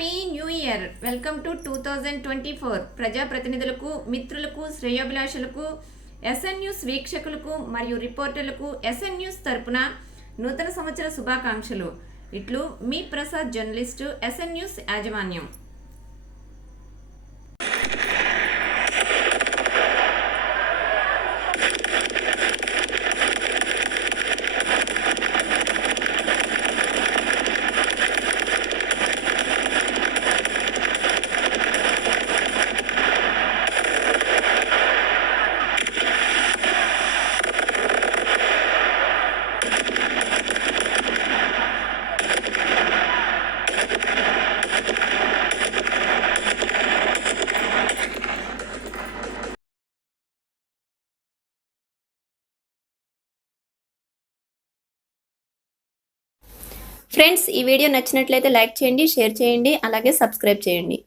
Happy new year. Welcome to two thousand twenty four. ప్రజాప్రతినిధులకు మిత్రులకు శ్రేయోభిలాషులకు SN news వీక్షకులకు మరియు రిపోర్టర్లకు ఎస్ఎన్ న్యూస్ తరపున నూతన సంవత్సర శుభాకాంక్షలు. ఇట్లు మీ ప్రసాద్ జర్నలిస్టు ఎస్ఎన్ న్యూస్ యాజమాన్యం. ఫ్రెండ్స్ ఈ వీడియో నచ్చినట్లయితే లైక్ చేయండి షేర్ చేయండి అలాగే సబ్స్క్రైబ్ చేయండి.